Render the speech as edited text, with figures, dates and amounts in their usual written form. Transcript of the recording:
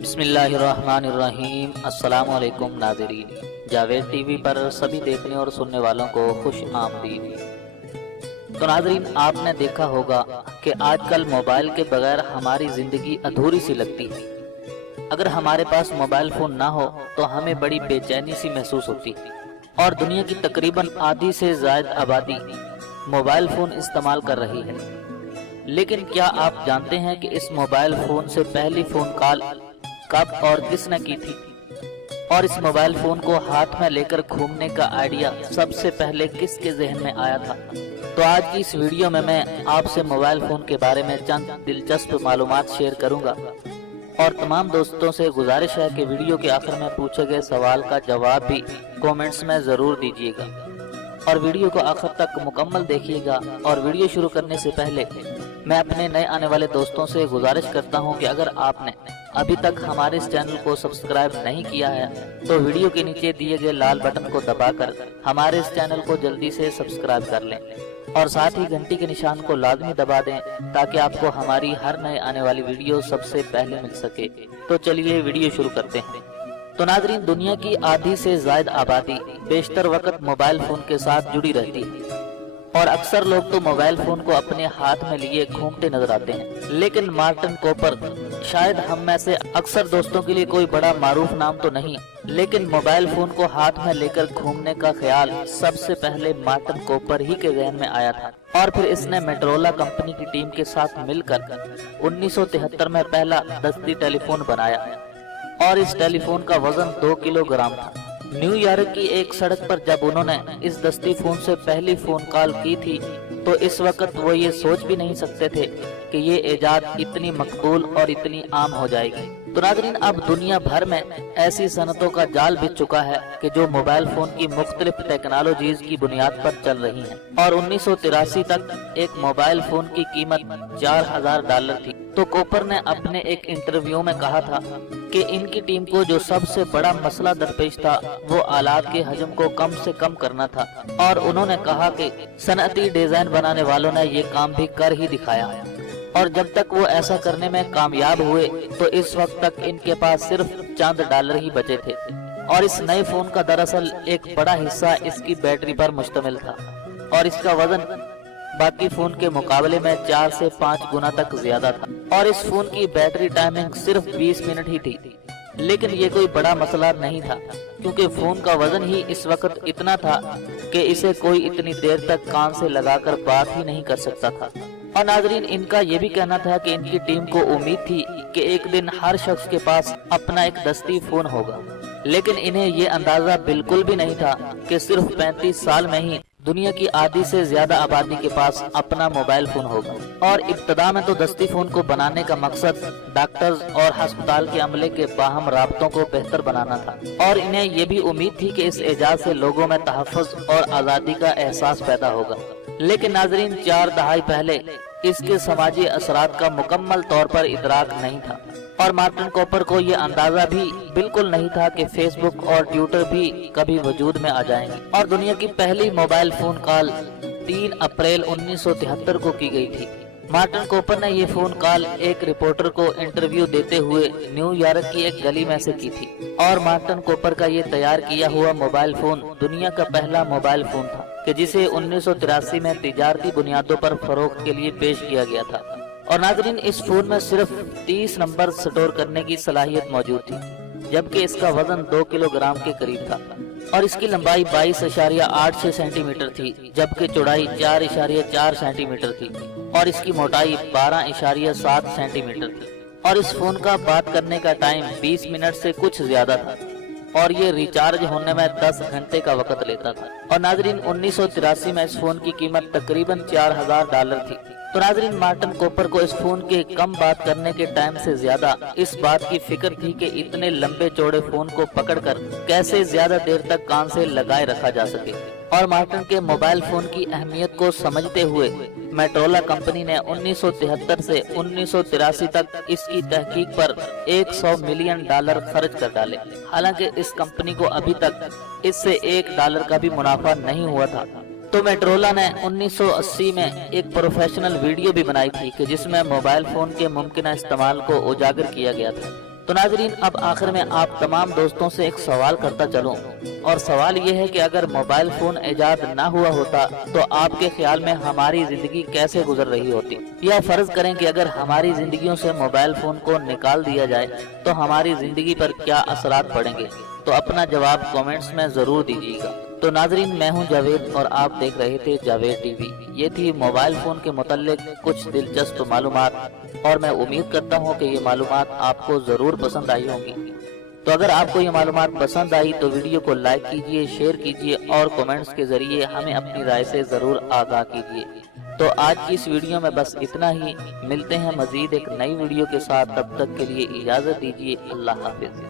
بسم اللہ الرحمن الرحیم۔ السلام علیکم ناظرین، جاوید ٹی وی پر سبھی دیکھنے اور سننے والوں کو خوش آمدید۔ تو ناظرین، آپ نے دیکھا ہوگا کہ آج کل موبائل کے بغیر ہماری زندگی ادھوری سی لگتی ہے۔ اگر ہمارے پاس موبائل فون نہ ہو تو ہمیں بڑی بے چینی سی محسوس ہوتی ہے، اور دنیا کی تقریباً آدھی سے زائد آبادی موبائل فون استعمال کر رہی ہے۔ لیکن کیا آپ جانتے ہیں کہ اس موبائل فون سے پہلی فون کال کب اور کس نے کی تھی، اور اس موبائل فون کو ہاتھ میں لے کر گھومنے کا آئیڈیا سب سے پہلے کس کے ذہن میں آیا تھا؟ تو آج کی اس ویڈیو میں آپ سے موبائل فون کے بارے میں چند دلچسپ معلومات شیئر کروں گا، اور تمام دوستوں سے گزارش ہے کہ ویڈیو کے آخر میں پوچھے گئے سوال کا جواب بھی کومنٹس میں ضرور دیجیے گا، اور ویڈیو کو آخر تک مکمل دیکھیے گا۔ اور ویڈیو شروع کرنے سے پہلے میں اپنے نئے آنے والے دوستوں سے گزارش کرتا ہوں کہ اگر آپ نے ابھی تک ہمارے اس چینل کو سبسکرائب نہیں کیا ہے تو ویڈیو کے نیچے دیے گئے لال بٹن کو دبا کر ہمارے اس چینل کو جلدی سے سبسکرائب کر لیں، اور ساتھ ہی گھنٹی کے نشان کو لازمی دبا دیں تاکہ آپ کو ہماری ہر نئے آنے والی ویڈیو سب سے پہلے مل سکے۔ تو چلیے ویڈیو شروع کرتے ہیں۔ تو ناظرین، دنیا کی آدھی سے زائد آبادی بیشتر وقت موبائل فون کے ساتھ جڑی رہتی ہے، اور اکثر لوگ تو موبائل فون کو اپنے ہاتھ میں لیے گھومتے نظر آتے ہیں۔ لیکن مارٹن کوپر شاید ہم میں سے اکثر دوستوں کے لیے کوئی بڑا معروف نام تو نہیں، لیکن موبائل فون کو ہاتھ میں لے کر گھومنے کا خیال سب سے پہلے مارٹن کوپر ہی کے ذہن میں آیا تھا، اور پھر اس نے میٹرولا کمپنی کی ٹیم کے ساتھ مل کر 1973 میں پہلا دستی ٹیلی فون بنایا، اور اس ٹیلی فون کا وزن 2 کلو گرام تھا۔ نیو یارک کی ایک سڑک پر جب انہوں نے اس دستی فون سے پہلی فون کال کی تھی تو اس وقت وہ یہ سوچ بھی نہیں سکتے تھے کہ یہ ایجاد اتنی مقبول اور اتنی عام ہو جائے گی۔ تو ناظرین، اب دنیا بھر میں ایسی صنعتوں کا جال بچھ چکا ہے کہ جو موبائل فون کی مختلف ٹیکنالوجیز کی بنیاد پر چل رہی ہیں، اور 1983 تک ایک موبائل فون کی قیمت $4000 تھی۔ تو کوپر نے اپنے ایک انٹرویو میں کہا تھا کہ ان کی ٹیم کو جو سب سے بڑا مسئلہ درپیش تھا وہ آلات کے حجم کو کم سے کم کرنا تھا، اور انہوں نے کہا کہ صنعتی ڈیزائن بنانے والوں نے یہ کام بھی کر ہی دکھایا، اور جب تک وہ ایسا کرنے میں کامیاب ہوئے تو اس وقت تک ان کے پاس صرف چند ڈالر ہی بچے تھے، اور اس نئے فون کا دراصل ایک بڑا حصہ اس کی بیٹری پر مشتمل تھا، اور اس کا وزن باقی فون کے مقابلے میں 4 سے 5 گنا تک زیادہ تھا، اور اس فون کی بیٹری ٹائمنگ صرف 20 منٹ ہی تھی۔ لیکن یہ کوئی بڑا مسئلہ نہیں تھا، کیونکہ فون کا وزن ہی اس وقت اتنا تھا کہ اسے کوئی اتنی دیر تک کان سے لگا کر بات ہی نہیں کر سکتا تھا۔ اور ناظرین، ان کا یہ بھی کہنا تھا کہ ان کی ٹیم کو امید تھی کہ ایک دن ہر شخص کے پاس اپنا ایک دستی فون ہوگا، لیکن انہیں یہ اندازہ بالکل بھی نہیں تھا کہ صرف 35 سال میں ہی دنیا کی آدھی سے زیادہ آبادی کے پاس اپنا موبائل فون ہوگا۔ اور ابتدا میں تو دستی فون کو بنانے کا مقصد ڈاکٹرز اور ہسپتال کے عملے کے باہم رابطوں کو بہتر بنانا تھا، اور انہیں یہ بھی امید تھی کہ اس ایجاد سے لوگوں میں تحفظ اور آزادی کا احساس پیدا ہوگا۔ لیکن ناظرین، 4 دہائی پہلے اس کے سماجی اثرات کا مکمل طور پر ادراک نہیں تھا، اور مارٹن کوپر کو یہ اندازہ بھی بالکل نہیں تھا کہ فیس بک اور ٹویٹر بھی کبھی وجود میں آ جائیں گے۔ اور دنیا کی پہلی موبائل فون کال 3 اپریل 1973 کو کی گئی تھی۔ مارٹن کوپر نے یہ فون کال ایک رپورٹر کو انٹرویو دیتے ہوئے نیو یارک کی ایک گلی میں سے کی تھی، اور مارٹن کوپر کا یہ تیار کیا ہوا موبائل فون دنیا کا پہلا موبائل فون تھا کہ جسے 1983 میں تجارتی بنیادوں پر فروخت کے لیے پیش کیا گیا تھا۔ اور ناظرین، اس فون میں صرف 30 نمبر سٹور کرنے کی صلاحیت موجود تھی، جبکہ اس کا وزن 2 کلو گرام کے قریب تھا، اور اس کی لمبائی 22.86 سینٹی میٹر تھی، جبکہ چوڑائی 4.4 سینٹی میٹر تھی، اور اس کی موٹائی 12.7 سینٹی میٹر تھی، اور اس فون کا بات کرنے کا ٹائم 20 منٹ سے کچھ زیادہ تھا، اور یہ ریچارج ہونے میں 10 گھنٹے کا وقت لیتا تھا۔ اور ناظرین، 1983 میں اس فون کی قیمت تقریباً $4000 تھی۔ تو ناظرین، مارٹن کوپر کو اس فون کے کم بات کرنے کے ٹائم سے زیادہ اس بات کی فکر تھی کہ اتنے لمبے چوڑے فون کو پکڑ کر کیسے زیادہ دیر تک کان سے لگائے رکھا جا سکے۔ اور مارٹن کے موبائل فون کی اہمیت کو سمجھتے ہوئے میٹرولا کمپنی نے 1973 سے 1983 تک اس کی تحقیق پر $100 ملین خرچ کر ڈالے، حالانکہ اس کمپنی کو ابھی تک اس سے $1 کا بھی منافع نہیں ہوا تھا۔ تو میٹرولا نے 1980 میں ایک پروفیشنل ویڈیو بھی بنائی تھی کہ جس میں موبائل فون کے ممکنہ استعمال کو اجاگر کیا گیا تھا۔ تو ناظرین اب آخر میں آپ تمام دوستوں سے ایک سوال کرتا چلوں، اور سوال یہ ہے کہ اگر موبائل فون ایجاد نہ ہوا ہوتا تو آپ کے خیال میں ہماری زندگی کیسے گزر رہی ہوتی؟ یا فرض کریں کہ اگر ہماری زندگیوں سے موبائل فون کو نکال دیا جائے تو ہماری زندگی پر کیا اثرات پڑیں گے؟ تو اپنا جواب کامنٹس میں ضرور دیجیے گا۔ تو ناظرین میں ہوں جاوید اور آپ دیکھ رہے تھے جاوید ٹی وی۔ یہ تھی موبائل فون کے متعلق کچھ دلچسپ معلومات، اور میں امید کرتا ہوں کہ یہ معلومات آپ کو ضرور پسند آئی ہوں گی۔ تو اگر آپ کو یہ معلومات پسند آئی تو ویڈیو کو لائک کیجئے، شیئر کیجئے اور کومنٹس کے ذریعے ہمیں اپنی رائے سے ضرور آگاہ کیجئے۔ تو آج کی اس ویڈیو میں بس اتنا ہی، ملتے ہیں مزید ایک نئی ویڈیو کے ساتھ، تب تک کے لیے اجازت دیجیے، اللہ حافظ۔